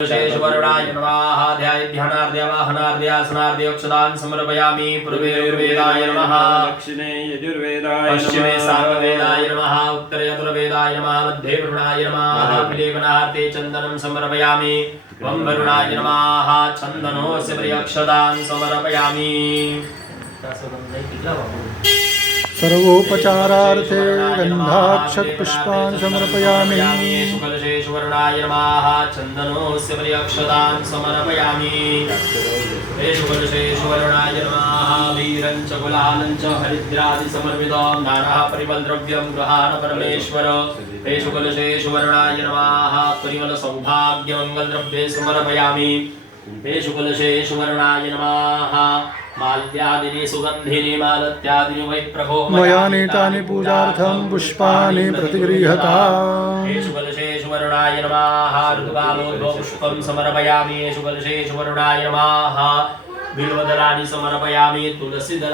शेषवरुणाय नमः ध्यानार्ध्य वाहनार्ध्य आसनार्ध्य अक्षदान् समर्पयामि। पूर्वे यजुर्वेदाय नमः, दक्षिणे यजुर्वेदाय पश्चिमे नमः, सामवेदाय नमः, उत्तरे अथर्ववेदाय नमः, मध्ये वरुणाय नमः। विलेपनार्थे चन्दनं समर्पयामि। वं वरुणाय नमः, चन्दनोऽस्य प्रियक्षदान् समर्पयामि। सर्वोपचारार्थे गन्धाक्षतपुष्पान् समर्पयामि। शुक्लशेषवर्णाय नमः, चन्दनोऽस्य प्रियक्षदान् समर्पयामि। शुक्लशेषवर्णाय नमः, वीरं च गुलालं च हरिद्रादि समर्पितं नाना परिमलद्रव्यं गृहाण परमेश्वर। हे शुक्लशेषवर्णाय नमः, परिमल सौभाग्य मंगलद्रव्ये समर्पयामि। हे शुक्लशेषवर्णाय नमः, माल्यादिनि सुगन्धिनि मालत्यादिनि वै प्रभो मया नीतानि पूजार्थं पुष्पाणि प्रतिगृह्यताम्। हे शुक्लशेषवर्णाय नमः, ऋतुकालोद्भवपुष्पं समर्पयामि। हे शुक्लशेषवर्णाय नमः, बिल्वदलानि समर्पयामि। तुलसीदल